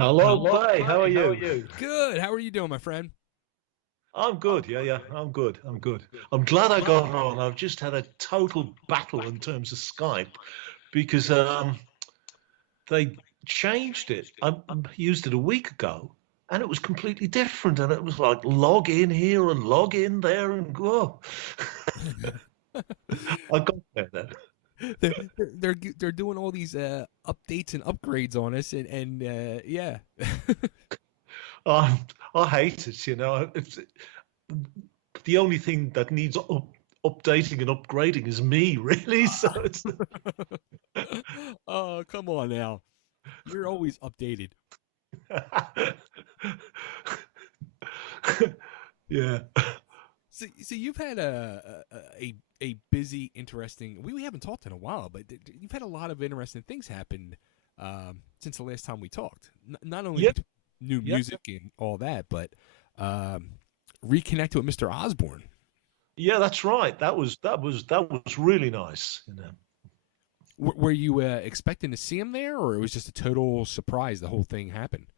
Hello, Hello, Clay. How are Clay. How are you? you? Good. How are you doing, my friend? I'm good. Yeah, yeah, I'm good. I'm good. I'm glad I got on. I've just had a total battle in terms of Skype because they changed it. I used it a week ago, and it was completely different. And it was like log in here and log in there and go. I got there then. They're doing all these updates and upgrades on us, and yeah. I I hate it. It's the only thing that needs updating and upgrading is me, really. So it's. Oh, come on now. You're always updated. Yeah. So you've had a busy, interesting. We haven't talked in a while, but you've had a lot of interesting things happen since the last time we talked. Not only Yep. new Yep. music and all that, but um, reconnect with Mr. Osborne. Yeah, that's right. That was really nice. Were you expecting to see him there, or it was just a total surprise the whole thing happened?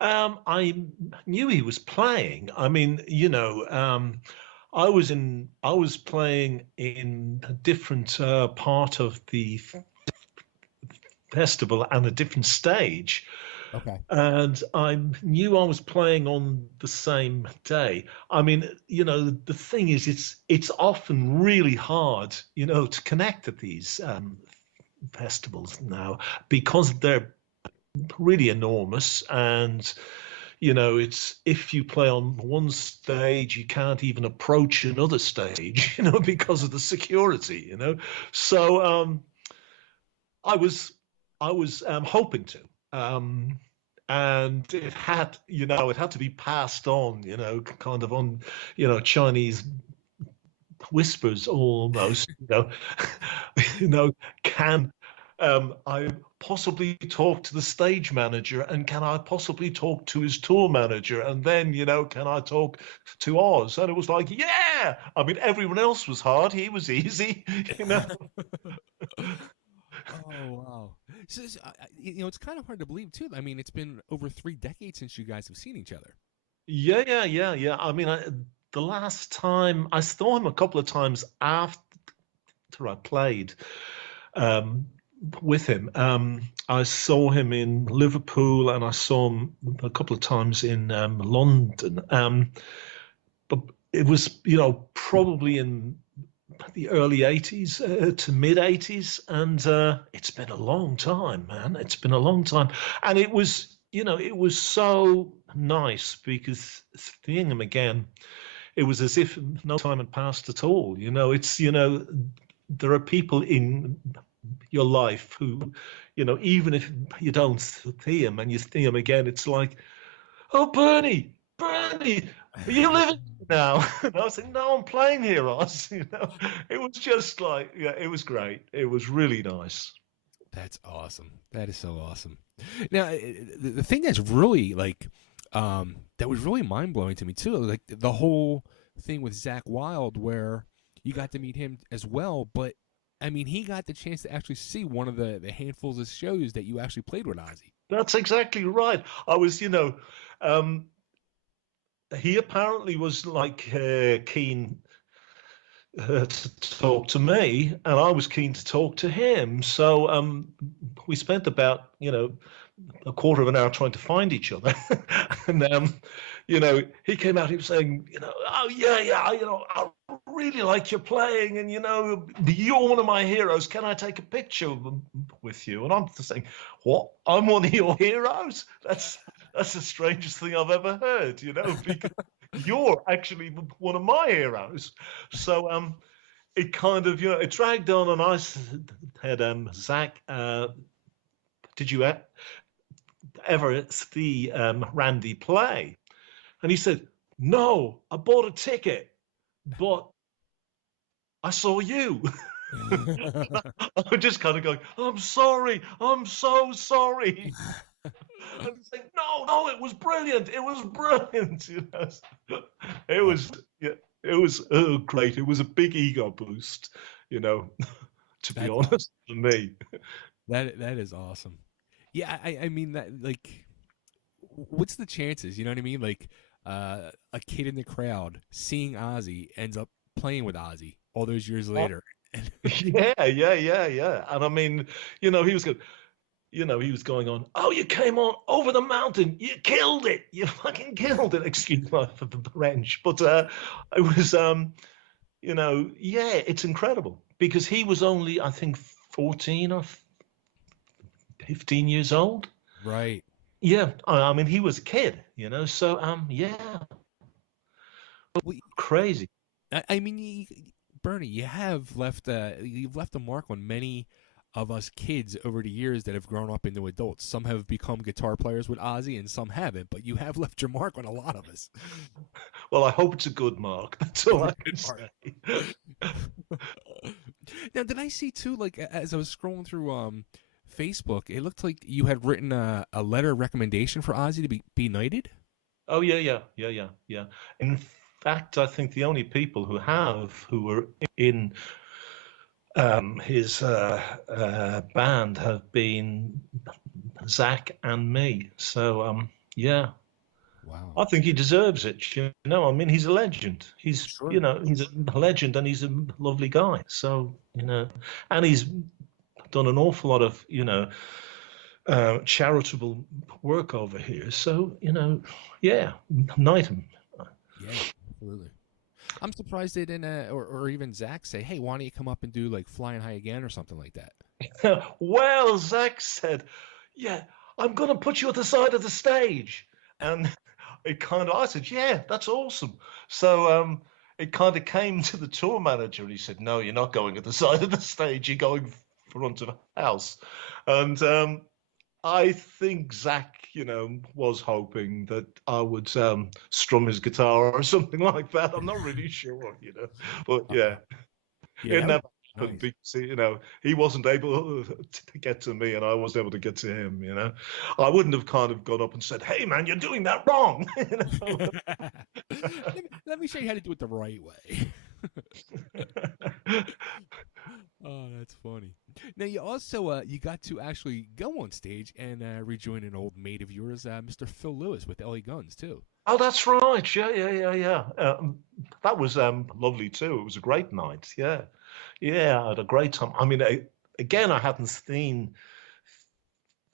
I knew he was playing. I mean, I was playing in a different part of the festival and a different stage, Okay. and I knew I was playing on the same day. I mean, the thing is, it's often really hard, to connect at these festivals now because they're really enormous, and it's if you play on one stage you can't even approach another stage, because of the security, so I was hoping to, and it had to be passed on, kind of on, Chinese whispers almost, you know, can I possibly talk to the stage manager, and can I possibly talk to his tour manager, and then, can I talk to Oz? And it was like, yeah. I mean, everyone else was hard. He was easy, you know. Oh wow! It's kind of hard to believe too. I mean, it's been over 3 decades since you guys have seen each other. Yeah, yeah, yeah, yeah. I mean, the last time I saw him a couple of times after I played. Um, with him. I saw him in Liverpool, and I saw him a couple of times in London. But it was, probably in the early 80s to mid 80s. And it's been a long time, man. It's been a long time. And it was so nice because seeing him again, it was as if no time had passed at all. There are people in your life who, even if you don't see him and you see him again, it's like, oh, Bernie, are you living now? And I was like, no, I'm playing here, Oz. It was just like, yeah, it was great. It was really nice. That's awesome. That is so awesome. Now, the thing that's really that was really mind blowing to me too, like the whole thing with Zach Wild, where you got to meet him as well. But I mean, he got the chance to actually see one of the handfuls of shows that you actually played with Ozzy. That's exactly right. I was, um, he apparently was like keen to talk to me, and I was keen to talk to him. So we spent about, a quarter of an hour trying to find each other. And he came out, he was saying, oh yeah, yeah, I really like your playing, and you're one of my heroes. Can I take a picture with you? And I'm just saying, what? I'm one of your heroes? That's the strangest thing I've ever heard, because you're actually one of my heroes. So it kind of, it dragged on, and I had Zach, did you ever see Randy play? And he said, no, I bought a ticket, but I saw you. I'm just kind of going, I'm sorry, I'm so sorry. And it's like, no, no, it was brilliant. It was brilliant. It was, yeah, it was great. It was a big ego boost, you know, to be That's awesome. honest, for me. That is awesome. Yeah, I mean that, like, what's the chances? You know what I mean? Like a kid in the crowd seeing Ozzy ends up playing with Ozzy all those years later. Yeah, yeah, yeah, yeah. And I mean, he was good. He was going on, oh, you came on over the mountain. You killed it. You fucking killed it. Excuse me for the French. But it was, yeah, it's incredible because he was only, I think, 14 or 15 years old. Right. Yeah. I mean, he was a kid, so, yeah, Well, crazy. I mean, Bernie, you've left a mark on many of us kids over the years that have grown up into adults. Some have become guitar players with Ozzy, and some haven't. But you have left your mark on a lot of us. Well, I hope it's a good mark. That's all I can Good mark. say. Now, did I see too? Like as I was scrolling through Facebook, it looked like you had written a letter of recommendation for Ozzy to be knighted. Oh yeah, yeah, yeah, yeah, yeah. In fact, I think the only people who were in his band have been Zach and me. So yeah, Wow. I think he deserves it. I mean, he's a legend. Sure. He's a legend, and he's a lovely guy. So and he's done an awful lot of charitable work over here. So yeah, knight him. Yeah, absolutely. I'm surprised they didn't, or even Zach say, "Hey, why don't you come up and do like Flying High Again or something like that?" Well, Zach said, "Yeah, I'm going to put you at the side of the stage," and I said, "Yeah, that's awesome." So it kind of came to the tour manager, and he said, "No, you're not going at the side of the stage. You're going front of house," and I think Zach, was hoping that I would strum his guitar or something like that. I'm not really sure, but yeah, Yeah, it that would never be happened nice. because he wasn't able to get to me, and I wasn't able to get to him. I wouldn't have kind of gone up and said, "Hey, man, you're doing that wrong." Let me show you how to do it the right way. Oh, that's funny. Now you also you got to actually go on stage and rejoin an old mate of yours, Mr. Phil Lewis with LA Guns too. Oh, that's right. Yeah, yeah, yeah, yeah. That was lovely too. It was a great night. Yeah, yeah. I had a great time. I mean, again, I hadn't seen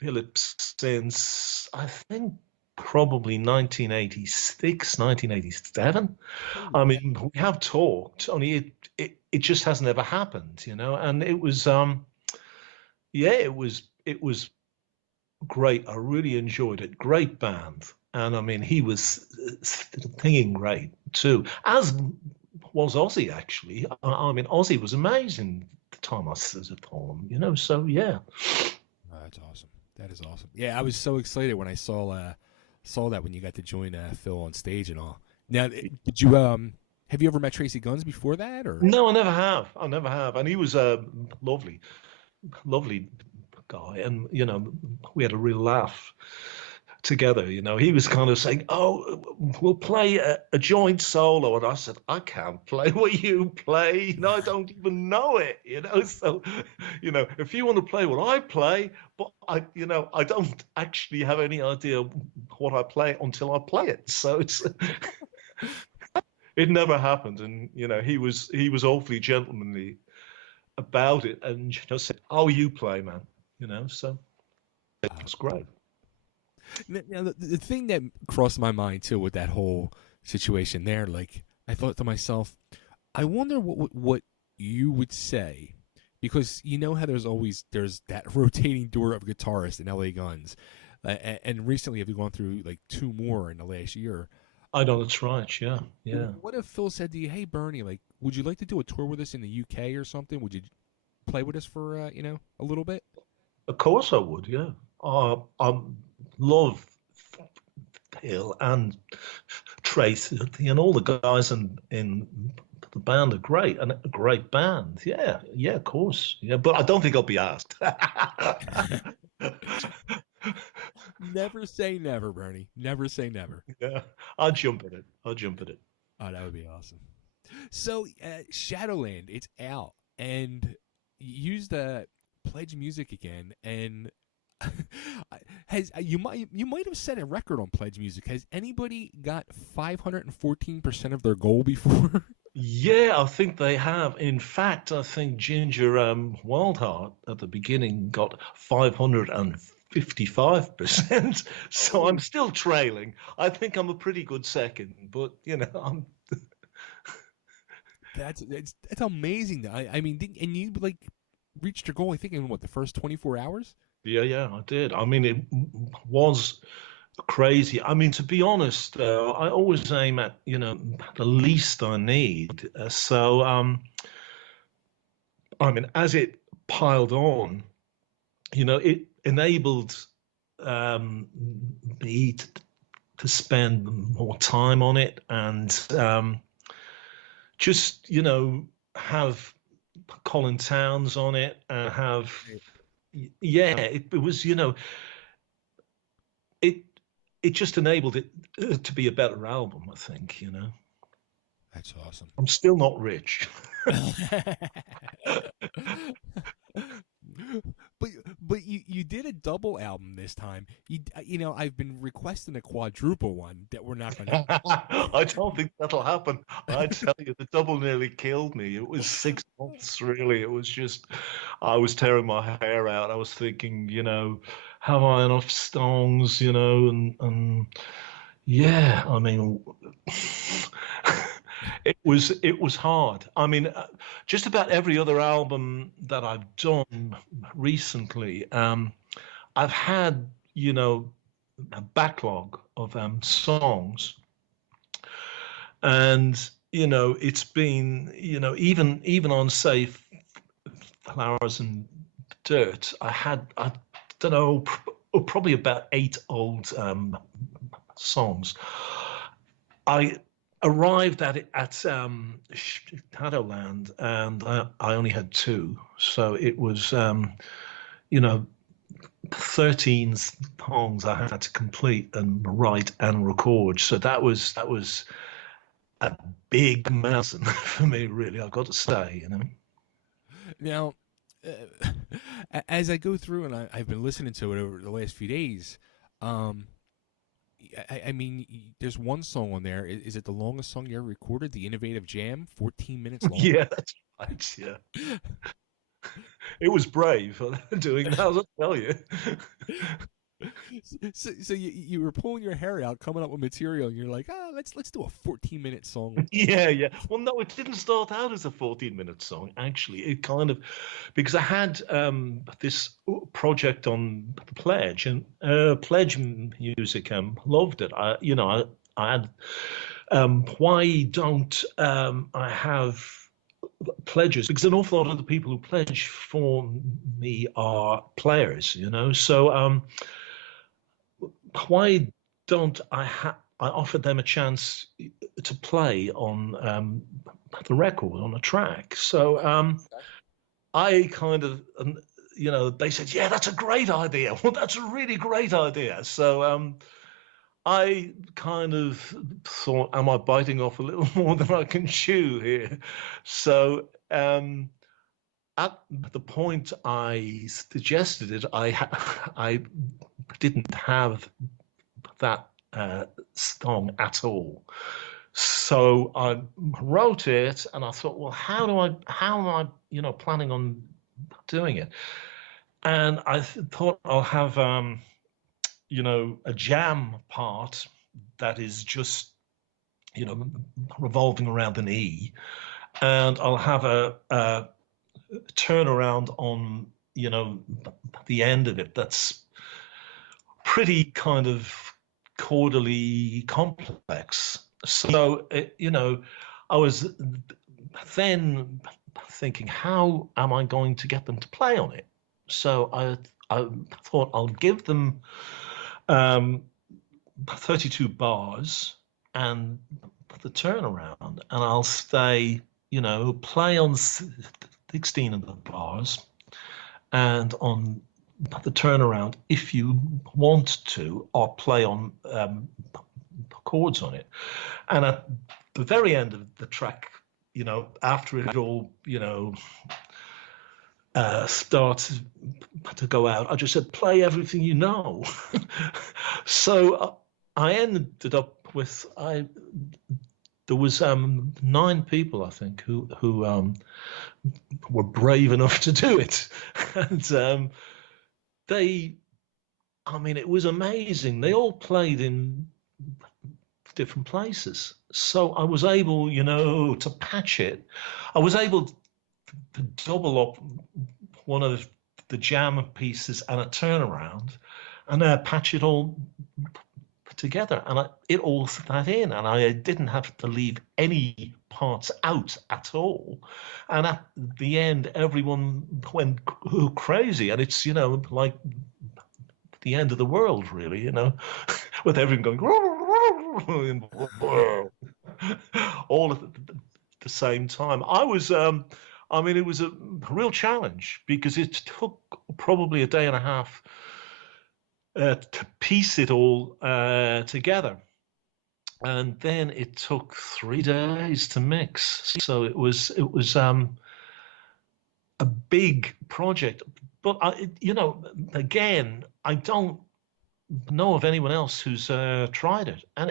Phillips since I think probably 1986, 1987. Holy I cow. mean, we have talked, only it just hasn't ever happened, And it was yeah, it was great. I really enjoyed it. Great band. And I mean, he was singing great too, as was Ozzy actually. I mean, Ozzy was amazing the time I saw him, So yeah. Oh, that's awesome. That is awesome. Yeah, I was so excited when I saw that when you got to join Phil on stage and all. Now, did you have you ever met Tracy Guns before that or? No, I never have. I never have. And he was a lovely, lovely guy. And, we had a real laugh together. He was kind of saying, "Oh, we'll play a joint solo." And I said, "I can't play what you play. I don't even know it, So, if you want to play what I play, but I don't actually have any idea what I play until I play it. So it never happened. And, he was awfully gentlemanly about it and just said, "Oh, you play, man," so Wow. it's great. Now, the thing that crossed my mind too with that whole situation there, like I thought to myself, I wonder what you would say, because you know how there's that rotating door of guitarists in LA Guns, and recently have gone through like two more in the last year. I know that's right. Yeah, yeah. What if Phil said to you, "Hey Bernie, like, would you like to do a tour with us in the UK or something? Would you play with us for a little bit?" Of course I would. Yeah. I love Hill and Tracy and all the guys in the band are great and a great band. Yeah, yeah, of course. Yeah, but I don't think I'll be asked. Never say never, Bernie. Never say never. Yeah, I'll jump at it. I'll jump at it. Oh, that would be awesome. So, Shadowland, it's out, and you used the Pledge Music again, and Has you might have set a record on Pledge Music. Has anybody got 514% of their goal before? Yeah, I think they have. In fact, I think Ginger Wildheart at the beginning got 555%. So I'm Oh, still trailing. I think I'm a pretty good second, but I'm that's amazing. I mean, and you like reached your goal. I think in what the first 24 hours. yeah, I did. I mean, it was crazy. I mean, to be honest, I always aim at, the least I need. I mean, as it piled on, it enabled um, me to spend more time on it and just, have Colin Towns on it and have, yeah, it was, it it just enabled it to be a better album, I think. That's awesome. I'm still not rich. but you did a double album this time. I've been requesting a quadruple one that we're not going to. I don't think that'll happen. I tell you, the double nearly killed me. It was 6 months, really. It was just, I was tearing my hair out. I was thinking, have I enough songs, and yeah, I mean, it was hard. I mean, just about every other album that I've done recently, I've had, a backlog of songs, and it's been, even on, say, Flowers and Dirt, I don't know, probably about 8 old songs. I arrived at it at Shadowland, and I only had two, so it was, you know 13 songs I had to complete and write and record. So that was a big mountain for me, really. I've got to say. Now, as I go through and I've been listening to it over the last few days, um, I mean, there's one song on there. Is it the longest song you ever recorded? The Innovative Jam, 14 minutes long. Yeah, that's right. Yeah, it was brave doing that, I'll tell you. So you were pulling your hair out, coming up with material, and you're like, let's do a 14-minute song. Yeah, yeah. Well, no, it didn't start out as a 14-minute song. Actually, it kind of, because I had this project on the Pledge, and Pledge music loved it. I had, why don't I have pledges? Because an awful lot of the people who pledge for me are players. So why don't I offered them a chance to play on the record, on a track. So I kind of, they said, yeah, that's a great idea. Well, that's a really great idea. So I kind of thought, am I biting off a little more than I can chew here? So at the point I suggested it, I didn't have that song at all. So I wrote it, and I thought, well, how am I, planning on doing it? And I thought I'll have, a jam part that is just, revolving around an E, and I'll have a turnaround on, the end of it. That's pretty kind of chordally complex. So, I was then thinking, how am I going to get them to play on it? So I thought I'll give them 32 bars and the turnaround, and I'll say, play on 16 of the bars, and on the turnaround, if you want to, or play on chords on it. And at the very end of the track, after it all, started to go out, I just said, play everything you know. So I ended up with there was 9 people, I think, who were brave enough to do it, and they, I mean, it was amazing. They all played in different places, so I was able, to patch it. I was able to double up one of the jam pieces and a turnaround, and patch it all together, and it all sat in, and I didn't have to leave any parts out at all. And at the end, everyone went crazy, and it's like the end of the world, really, with everyone going all at the same time. I mean, it was a real challenge because it took probably a day and a half to piece it all together, and then it took 3 days to mix. So it was a big project. But again, I don't know of anyone else who's tried it, and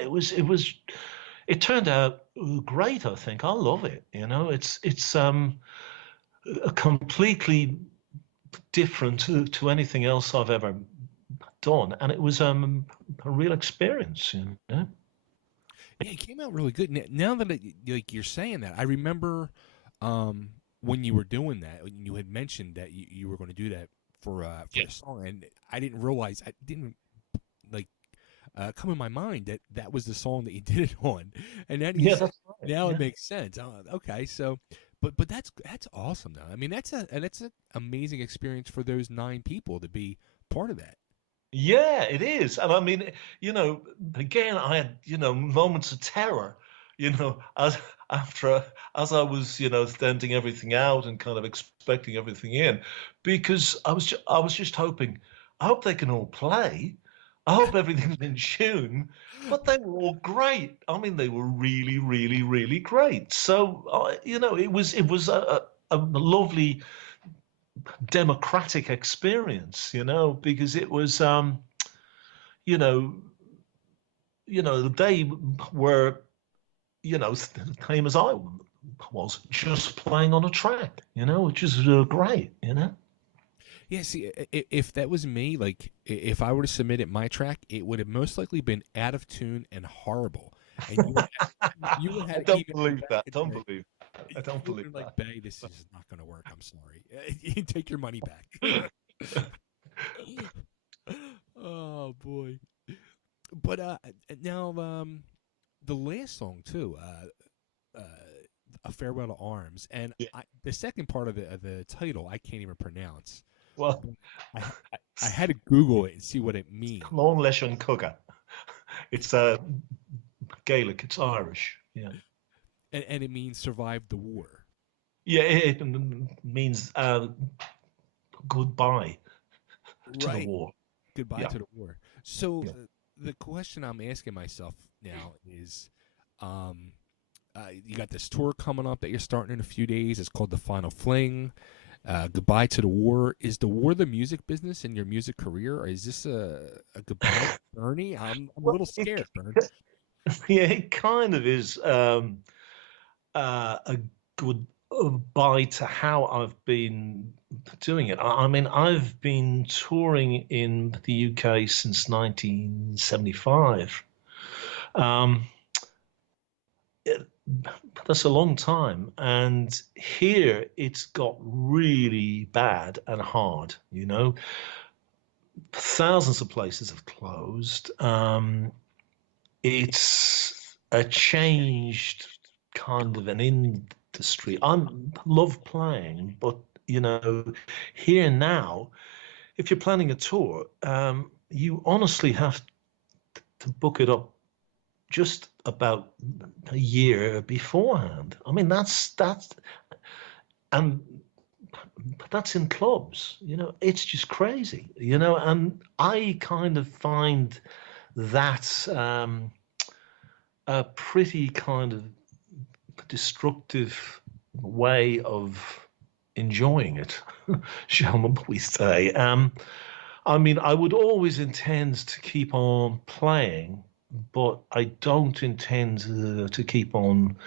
it turned out great. I think I love it. It's completely different to anything else I've ever done, and it was a real experience. Yeah, it came out really good. Now that like you're saying that, I remember when you were doing that, when you had mentioned that you were going to do that for Yeah. a song, and I didn't realize, I didn't like come in my mind that that was the song that you did it on, and now you Yeah, said, that's right. now Yeah. it makes sense. Okay, so but that's awesome though. I mean, that's an amazing experience for those 9 people to be part of that. Yeah, it is. And I mean, again, I had, moments of terror, as after as I was, sending everything out and kind of expecting everything in, because I was just hoping, I hope they can all play. I hope everything's in tune. But they were all great. I mean, they were really, really, really great. So, it was a lovely democratic experience, because it was, you know, they were, same as I was, just playing on a track, which is great. Yeah, see, if that was me, like if I were to submit it my track, it would have most likely been out of tune and horrible, and you would I have don't emailed me believe back that. and Don't say, believe. I you don't would have believe been like, that. "Bay, this is not going to work. I'm sorry. You take your money back." Oh boy! But now the last song too, "A Farewell to Arms," and Yeah. the second part of the title I can't even pronounce. Well, I, I had to Google it and see what it means. come on, Leishan Cugga. It's Gaelic. It's Irish. Yeah. And it means survive the war. Yeah. It means goodbye to the Right. war. Goodbye Yeah. to the war. So Yeah. the question I'm asking myself now is, um, you got this tour coming up that you're starting in a few days. It's called The Final Fling. Goodbye to the war. Is the war the music business in your music career, or is this a goodbye to Bernie? I'm a Well, little scared, Bern. yeah, it kind of is a good bye to how I've been doing it. I mean, I've been touring in the UK since 1975. Um, it- that's a long time. And here it's got really bad and hard, Thousands of places have closed. It's a changed kind of an industry. I love playing, but here now, if you're planning a tour, you honestly have to book it up just about a year beforehand. I mean, and that's in clubs. It's just crazy. And I kind of find that a pretty kind of destructive way of enjoying it, shall we say. I mean, I would always intend to keep on playing, but I don't intend to keep on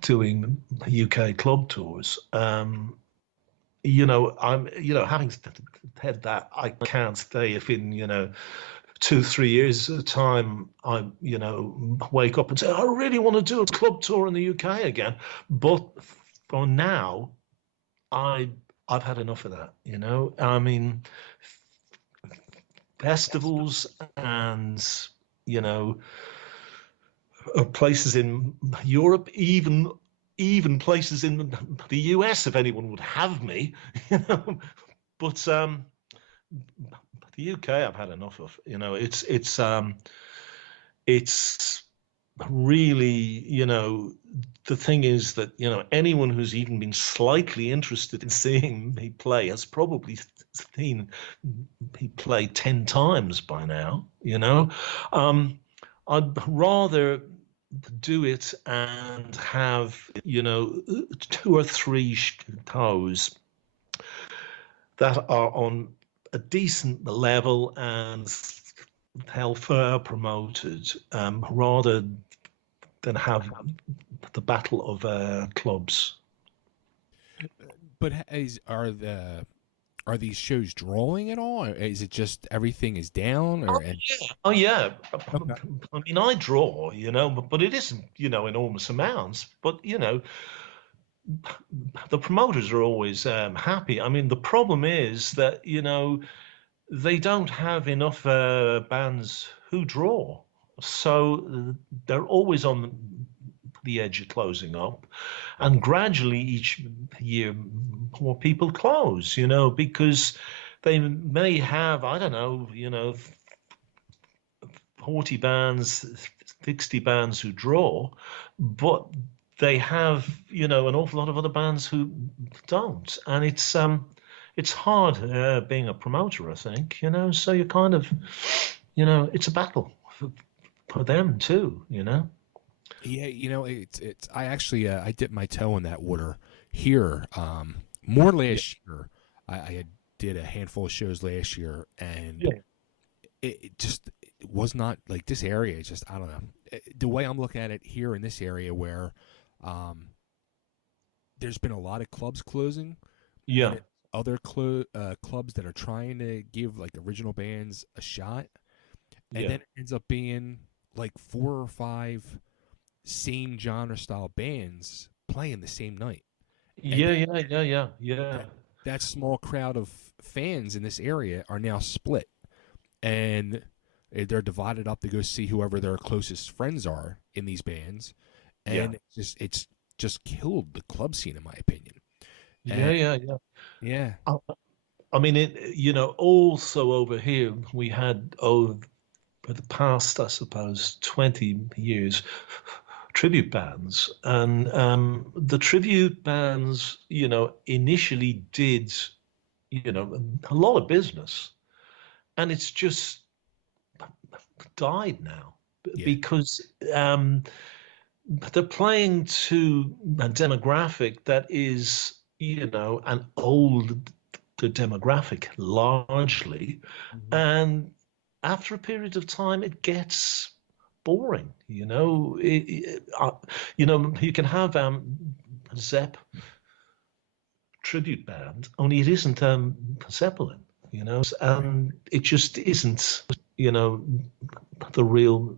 doing UK club tours. Having said that, I can't stay if in, 2, 3 years time, I, wake up and say, I really want to do a club tour in the UK again. But for now, I I've had enough of that. I mean, festivals and you know places in Europe, even places in the US, if anyone would have me. But the UK, I've had enough of. It's really, the thing is that, anyone who's even been slightly interested in seeing me play has probably seen me play 10 times by now. I'd rather do it and have, 2 or 3 shows that are on a decent level and health promoted, rather than have the battle of clubs. But are these shows drawing at all? Or is it just everything is down? Or Oh yeah. okay. I mean, I draw, but it isn't, enormous amounts. But the promoters are always happy. I mean, the problem is that they don't have enough bands who draw, so they're always on the edge of closing up, and gradually each year more people close, because they may have, I don't know, 40 bands, 60 bands who draw, but they have, an awful lot of other bands who don't, and it's hard being a promoter, I think, so you kind of, it's a battle for them too. Yeah, it's I actually I dipped my toe in that water here. More Yeah. last year. I had did a handful of shows last year, and Yeah. it just it was not like this area. Just I don't know the way I'm looking at it here in this area where um, there's been a lot of clubs closing, and Yeah. it's other clubs that are trying to give like original bands a shot, and Yeah. then it ends up being like 4 or 5 same genre style bands playing the same night, and Yeah. Yeah. Yeah. Yeah. Yeah. that small crowd of fans in this area are now split, and they're divided up to go see whoever their closest friends are in these bands, Yeah. and it's just killed the club scene in my opinion. Yeah. And Yeah. Yeah. yeah, I mean, also over here, we had, for the past, I suppose, 20 years, tribute bands. And the tribute bands, initially did, a lot of business. And it's just died now yeah, because they're playing to a demographic that is, an old demographic largely. hmm And after a period of time, it gets boring. You can have Zepp tribute band, only it isn't Zeppelin. And it just isn't, you know, the real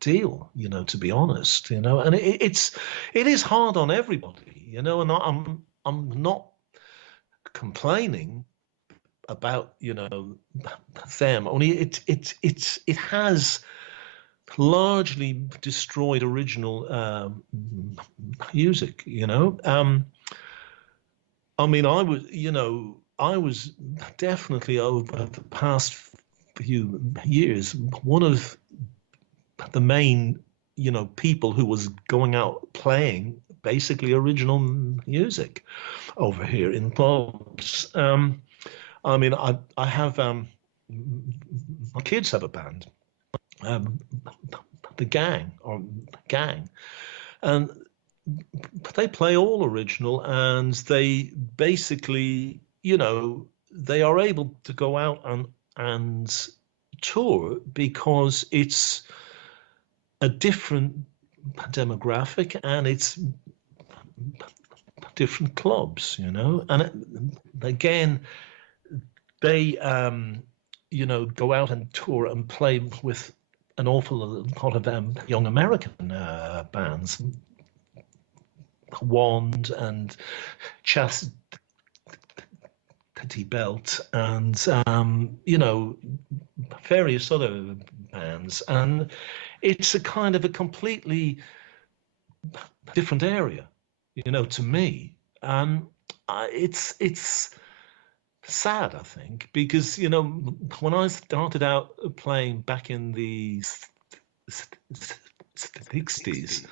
deal. To be honest, and it is hard on everybody. And I'm not complaining about them. Only it has largely destroyed original music. I mean, I was definitely over the past few years one of the main, people who was going out playing basically original music over here in clubs. I mean, I have my kids have a band, um, the gang, and they play all original, and they basically, they are able to go out and tour because it's a different demographic and it's different clubs, and again, they go out and tour and play with an awful lot of young American bands, Wand and Chastity Belt, and various other bands, and it's a kind of a completely different area, to me. It's sad, I think, because when I started out playing back in the 60s,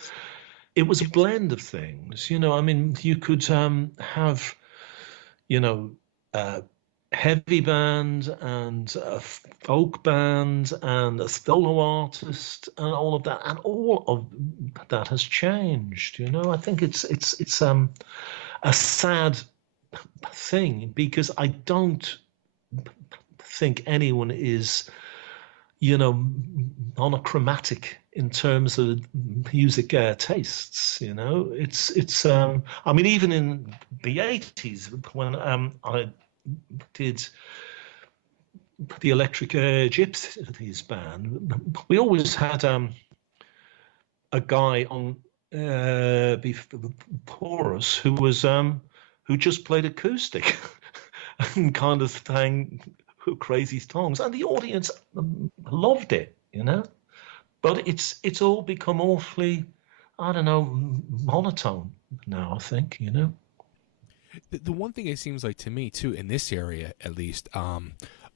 it was a blend of things. I mean, you could have, you know, uh, heavy band and a folk band and a solo artist and all of that, and all of that has changed. I think it's a sad thing because I don't think anyone is, monochromatic in terms of music tastes. It's I mean, even in the 80s when I did the Electric Gypsies band, we always had a guy on before us who just played acoustic and kind of sang crazy songs, and the audience loved it. But it's all become awfully, I don't know, monotone now, I think. The one thing it seems like to me too in this area at least, a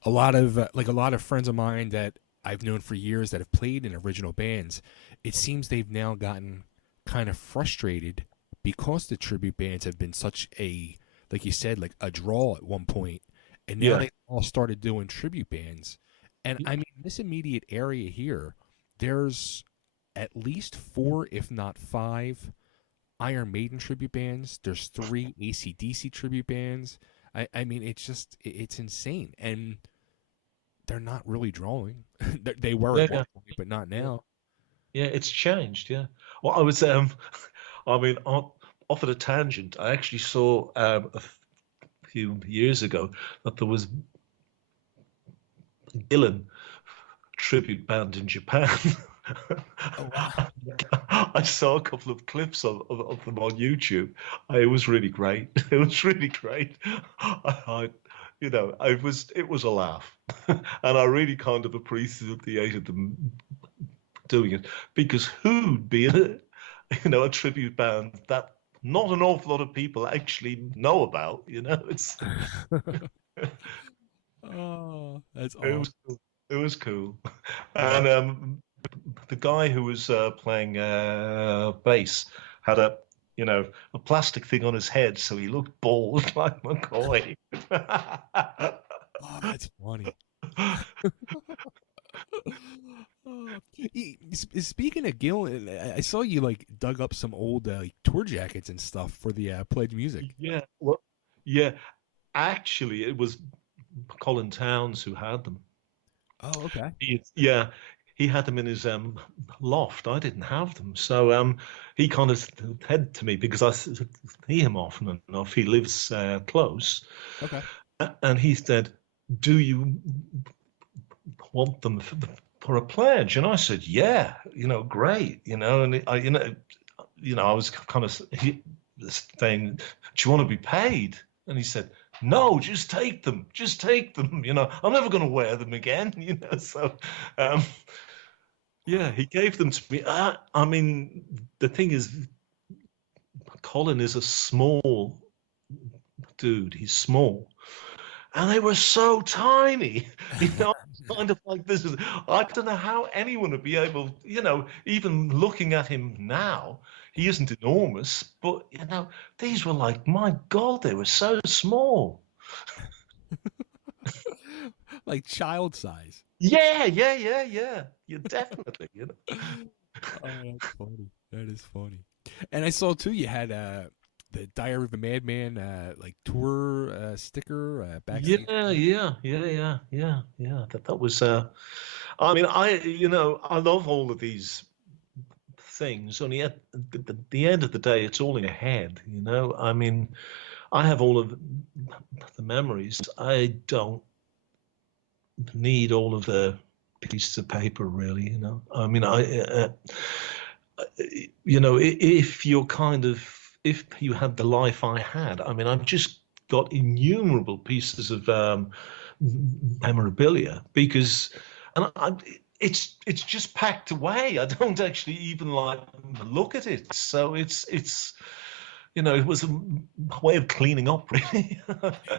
lot of a lot of friends of mine that I've known for years that have played in original bands, it seems they've now gotten kind of frustrated because the tribute bands have been such a, like you said, like a draw at one point, and now Yeah. they all started doing tribute bands. And I mean, this immediate area here, there's at least four, if not five, Iron Maiden tribute bands. There's three AC/DC tribute bands. I mean, it's just it's insane, and they're not really drawing. They were at one Yeah. point, but not Yeah. now. Yeah, it's changed. Yeah. Well, I was, I mean, off at a tangent. I actually saw a few years ago that there was Gillan tribute band in Japan. Oh wow! I saw a couple of clips of them on YouTube. It was really great. It was really great. It was a laugh, and I really kind of appreciated them doing it because who'd be in a tribute band that not an awful lot of people actually know about. It's Oh, that's it awesome. was cool. It was cool. Yeah. And the guy who was playing bass had a plastic thing on his head, so he looked bald like McCoy. Oh, that's funny. Oh. Speaking of Gillen, I saw you like dug up some old tour jackets and stuff for the Pledge Music. Yeah, well, yeah. Actually, it was Colin Towns who had them. Oh, okay. Yeah, he had them in his loft. I didn't have them, so he kind of said to me because I see him often enough. He lives close, Okay. and he said, "Do you want them for a pledge?" And I said, "Yeah, great, And I was kind of saying, "Do you want to be paid?" And he said, "No, just take them. Just take them. I'm never going to wear them again." So, um, yeah, he gave them to me. I mean, the thing is, Colin is a small dude. He's small, and they were so tiny. Kind of like this is. I don't know how anyone would be able. Even looking at him now, he isn't enormous, but these were like, my God, they were so small. Like child size. Yeah, yeah, yeah, yeah. You definitely. Oh, that's funny. That is funny. And I saw too you had the Diary of a Madman like tour sticker backstage. Yeah. That was. I mean, I love all of these things. Only at the end of the day, it's all in your head. I mean, I have all of the memories. I don't need all of the pieces of paper, really. I mean, if you're if you had the life I had, I mean, I've just got innumerable pieces of memorabilia because, and it's just packed away. I don't actually even like look at it. So it's it was a way of cleaning up, really.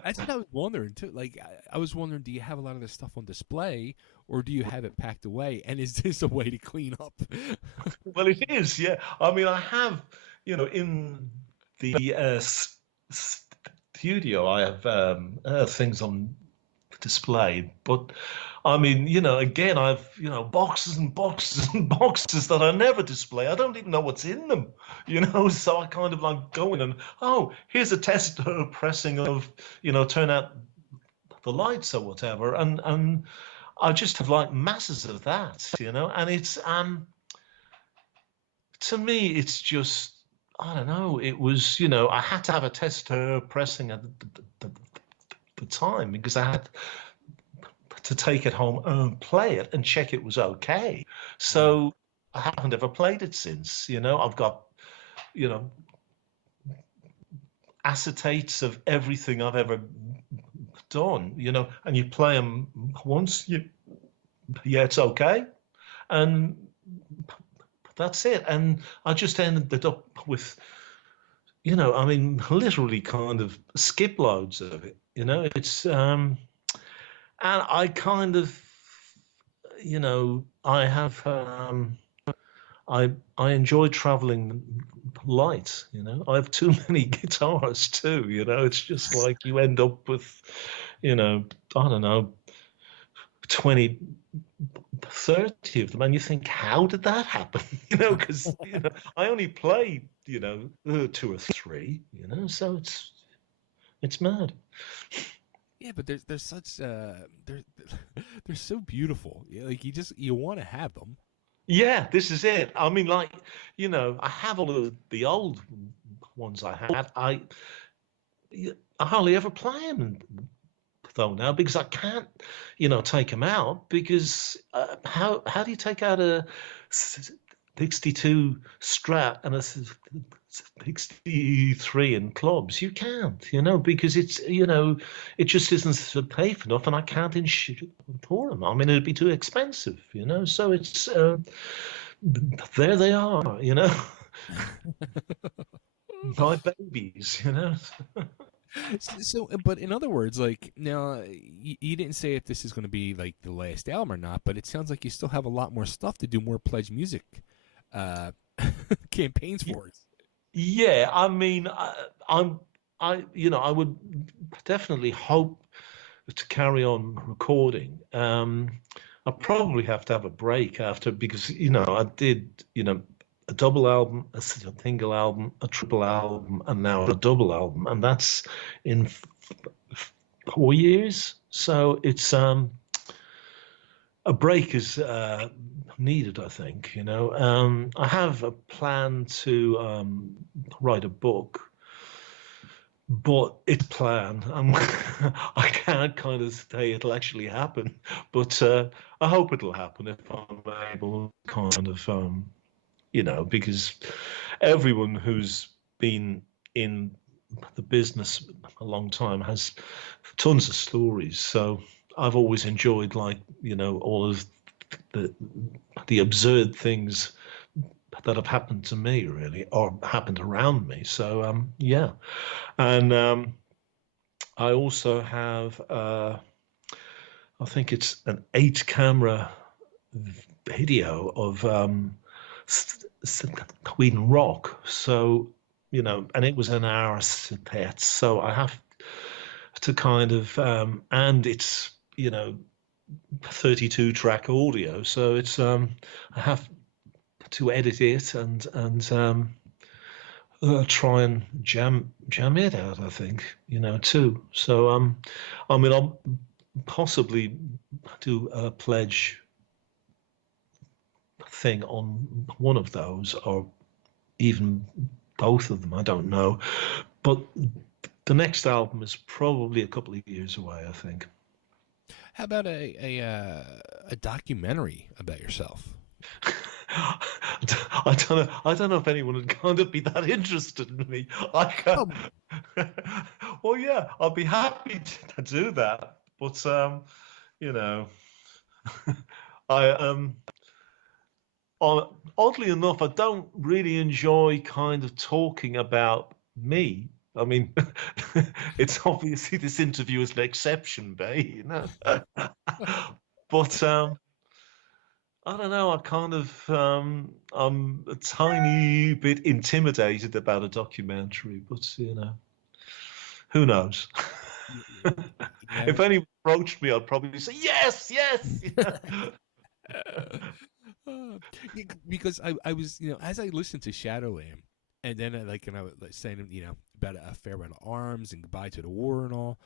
That's what I was wondering too. Like I was wondering, do you have a lot of this stuff on display, or do you have it packed away? And is this a way to clean up? Well, it is, yeah. I mean, I have, in the studio, I have things on display, but I mean, again, I've, boxes and boxes and boxes that I never display. I don't even know what's in them, so I kind of like go in and, oh, here's a test pressing of, turn out the lights or whatever. And I just have like masses of that, and it's, to me, it's just, I don't know. It was, I had to have a tester pressing at the time because I had to take it home and play it and check it was okay. So I haven't ever played it since. I've got, you know, acetates of everything I've ever done. And you play them once, yeah, it's okay, and that's it. And I just ended up with, I mean, literally kind of skip loads of it. It's and I kind of, I have I enjoy traveling light. I have too many guitars too. It's just like you end up with, I don't know, 20, 30 of them, and you think, how did that happen? Because I only play, two or three. So it's mad. Yeah, but there's such they're so beautiful. Like you want to have them. Yeah, this is it. I mean, like, I have all of the old ones I had. I hardly ever play them though now because I can't, take them out because how do you take out a 62 Strat and a 63 in clubs? You can't, because it's, it just isn't safe enough, and I can't insure them. I mean, it'd be too expensive, So it's there they are, my babies. But in other words, like now, you didn't say if this is going to be like the last album or not, but it sounds like you still have a lot more stuff to do, more pledge music uh, campaigns for it. Yeah, I mean, I would definitely hope to carry on recording. I probably have to have a break after because I did a double album, a single album, a triple album, and now a double album, and that's in 4 years. So it's a break is needed, I think. I have a plan to write a book, but it's planned. I can't kind of say it'll actually happen, but I hope it'll happen if I'm able to kind of, because everyone who's been in the business a long time has tons of stories. So I've always enjoyed, like, all of the absurd things that have happened to me, really, or happened around me. So yeah. And I also have, I think it's an 8-camera video of Sweden rock. So, and it was an hour set. So I have to kind of, and it's, 32 track audio. So it's, I have to edit it and try and jam it out, I think, too. So I mean, I'll possibly do a pledge thing on one of those, or even both of them. I don't know, but the next album is probably a couple of years away, I think. How about a documentary about yourself? I don't know. I don't know if anyone would kind of be that interested in me. I can. Um, Well, yeah, I'll be happy to do that. But you know, I oddly enough, I don't really enjoy kind of talking about me. I mean, it's obviously this interview is an exception, Bay. But I don't know. I kind of I'm a tiny bit intimidated about a documentary, but who knows? yeah. If anyone approached me, I'd probably say yes, yes. Because I was, as I listened to Shadowland, and then I was like saying, about a farewell to arms and goodbye to the war and all.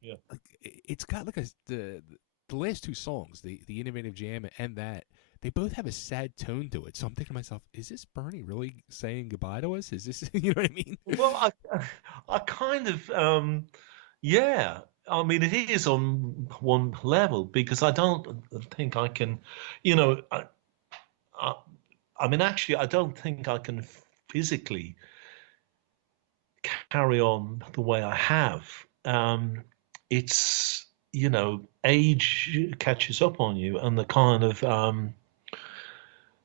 Yeah. Like it's got like the last two songs, the innovative jam and that they both have a sad tone to it. So I'm thinking to myself, is this Bernie really saying goodbye to us? Is this, you know what I mean? Well, I kind of, yeah. I mean, it is on one level because I don't think I can, you know, I, I mean, actually, I don't think I can physically carry on the way I have. It's, age catches up on you, and the kind of,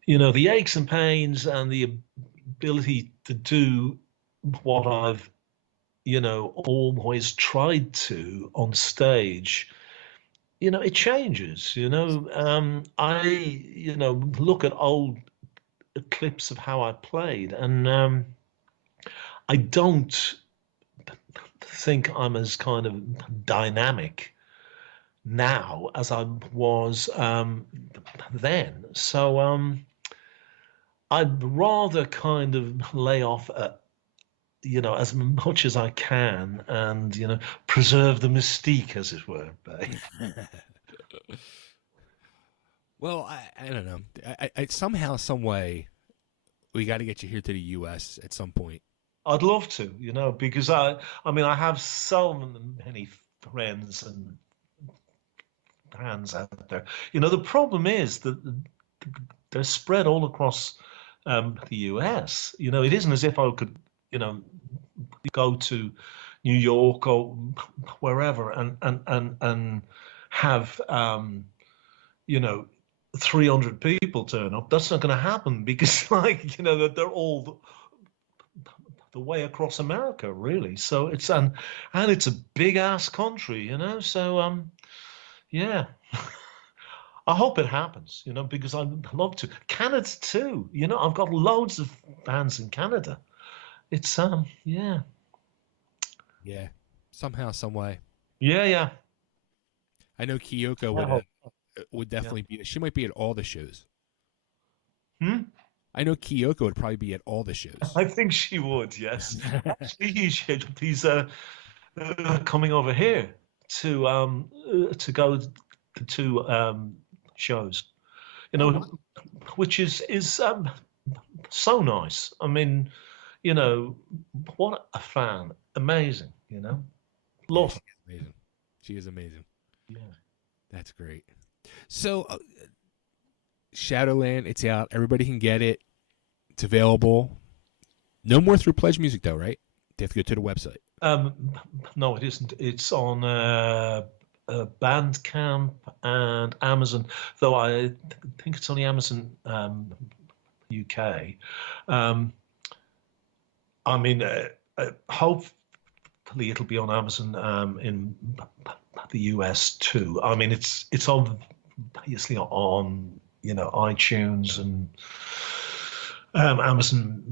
the aches and pains and the ability to do what I've, always tried to on stage. It changes. I, look at old clips of how I played, and I don't think I'm as kind of dynamic now as I was then. So I'd rather kind of lay off as much as I can, and preserve the mystique, as it were. Well, I don't know. I somehow, some way, we got to get you here to the U.S. at some point. I'd love to, because I mean, I have so many friends and fans out there. The problem is that they're spread all across the US. It isn't as if I could, go to New York or wherever and have, 300 people turn up. That's not going to happen because, like, they're all the way across America, really. So and it's a big ass country, So yeah. I hope it happens, because I'd love to. Canada too, I've got loads of fans in Canada. It's yeah. Yeah, somehow, some way. Yeah, yeah. I know Kyoko I hope. would Yeah. definitely be. She might be at all the shows. Hmm? I know Kyoko would probably be at all the shows. I think she would, yes. Actually, he's coming over here to go to two shows, Oh, wow. which is so nice. I mean, what a fan. Amazing, Yeah, Love. she is amazing. She is amazing. Yeah. That's great. So, Shadowland, it's out. Everybody can get it. It's available. No more through Pledge Music, though, right? They have to go to the website. Um, no, it isn't. It's on Bandcamp and Amazon, though I think it's only Amazon UK. Um, I mean, hopefully it'll be on Amazon in the US too. I mean, it's obviously on iTunes and Amazon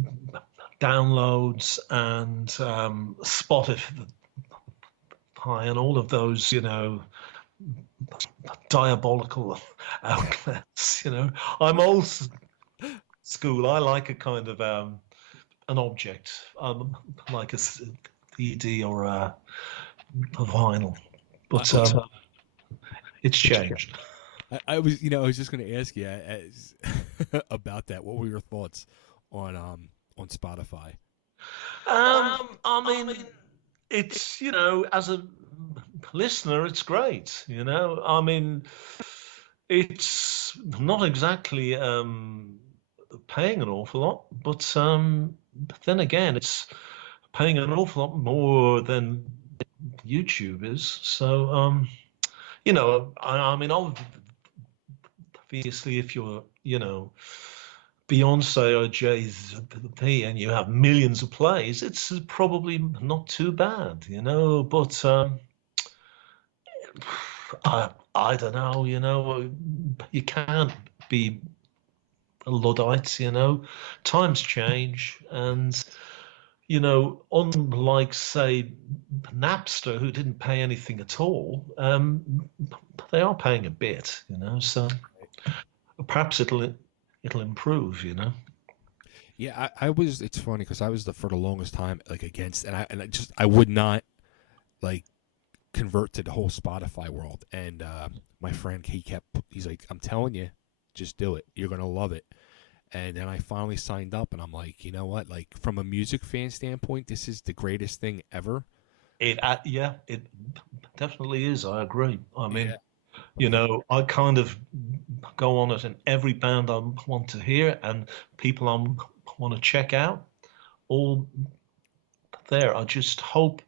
downloads and Spotify and all of those diabolical outlets. I'm old school. I like a kind of an object, like a CD or a vinyl, but it's changed. I was, I was just going to ask you about that. What were your thoughts on Spotify? I mean, it's as a listener, it's great. I mean, it's not exactly paying an awful lot, but then again, it's paying an awful lot more than YouTube is. So, I mean, obviously, if you're, Beyonce or Jay-Z and you have millions of plays, it's probably not too bad, But I don't know, you can't be a Luddite, Times change, and unlike say Napster, who didn't pay anything at all, they are paying a bit, So perhaps it'll improve, Yeah, I was. It's funny because I was for the longest time like against, I would not like convert to the whole Spotify world. And my friend, he's like, I'm telling you, just do it. You're gonna love it. And then I finally signed up, and I'm like, you know what? Like from a music fan standpoint, this is the greatest thing ever. Yeah, it definitely is. I agree. I mean, Yeah. I kind of go on it, and every band I want to hear and people I want to check out, all there. I just hope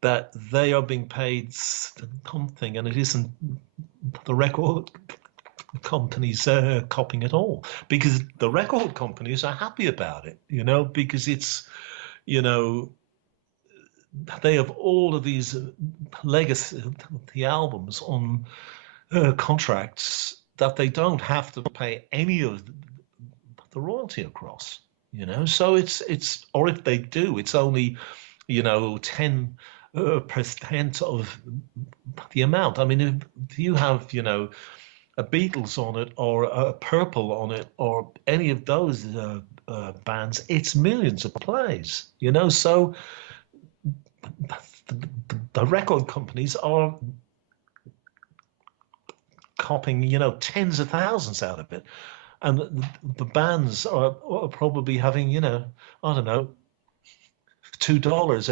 that they are being paid something, and it isn't the record companies copying it all, because the record companies are happy about it, because it's, you know, they have all of these legacy the albums on contracts that they don't have to pay any of the royalty across, So it's or if they do, it's only 10% of the amount. I mean, if you have a Beatles on it or a Purple on it or any of those bands, it's millions of plays, So the record companies are copying, tens of thousands out of it, and the bands are probably having, I don't know, $2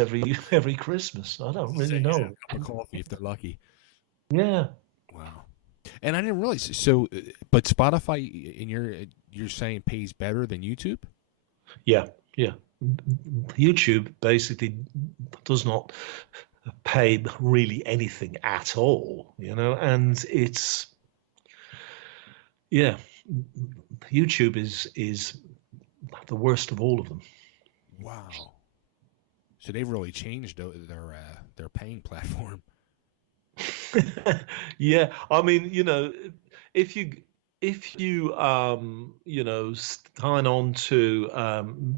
every Christmas. I don't really know. A cup of coffee if they're lucky. Yeah. Wow. And I didn't realize. So, but Spotify, in you're saying pays better than YouTube? Yeah. Yeah. YouTube basically does not pay really anything at all, and it's yeah, YouTube is the worst of all of them. Wow. So they've really changed their paying platform. Yeah, I mean, if you sign on to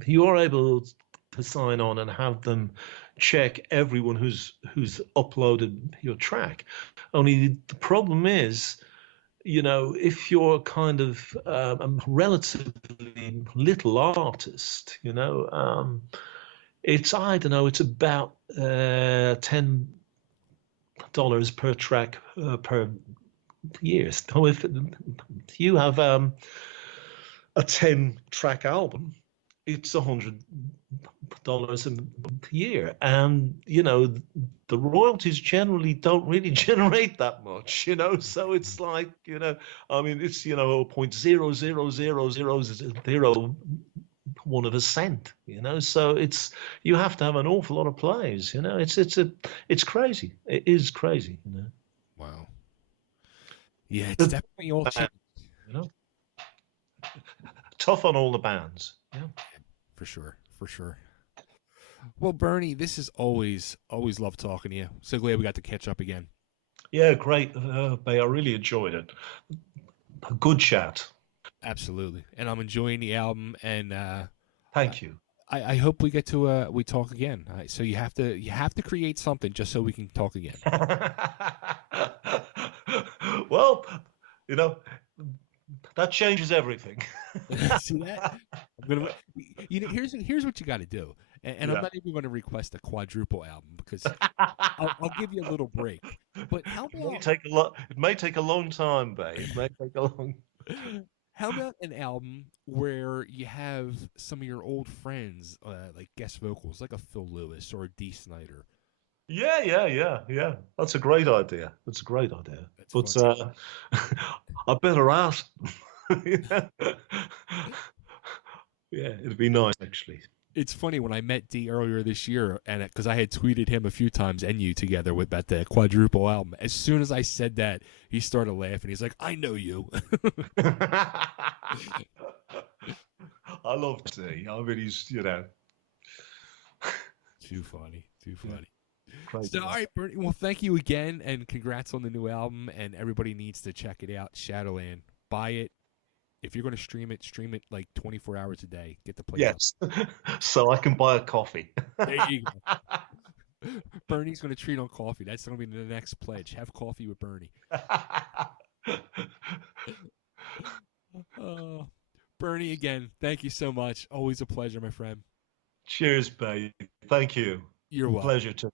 you are able to sign on and have them check everyone who's uploaded your track. Only the problem is, if you're kind of a relatively little artist, it's I don't know, it's about $10 per track per year. So if you have a 10-track album, it's $100 a year, and the royalties generally don't really generate that much, So it's like I mean, it's 0.0000001 of a cent, So it's you have to have an awful lot of plays, It's crazy. It is crazy, Wow. Yeah, it's definitely all changed. Tough on all the bands. Yeah. For sure. For sure. Well, Bernie, this is always love talking to you. So glad we got to catch up again. Yeah, great, Bay. I really enjoyed it. A good chat. Absolutely, and I'm enjoying the album. And thank you. I hope we get to we talk again. So you have to create something just so we can talk again. Well, that changes everything. See that? I'm gonna, here's what you got to do, and I'm Yeah. not even going to request a quadruple album because I'll give you a little break. But how It may about take a lot. It may take a long time, babe. It may take a long. how about an album where you have some of your old friends, like guest vocals, like a Phil Lewis or a Dee Snider? Yeah, yeah, yeah, yeah. That's a great idea. That's a great idea. That's fun. But I better ask. Yeah. Yeah, it'd be nice actually. It's funny when I met D earlier this year, and because I had tweeted him a few times and you together with that quadruple album. As soon as I said that, he started laughing. He's like, "I know you." I love tea. I mean, he's Too funny, too yeah, funny. great So, all guy. right, Bernie. Well, thank you again, and congrats on the new album. And everybody needs to check it out. Shadowland. Buy it. If you're going to stream it like 24 hours a day. Get the place up. Yes, so I can buy a coffee. There you go. Bernie's going to treat on coffee. That's going to be the next pledge. Have coffee with Bernie. Uh, Bernie, again, thank you so much. Always a pleasure, my friend. Cheers, babe. Thank you. You're welcome. Pleasure to.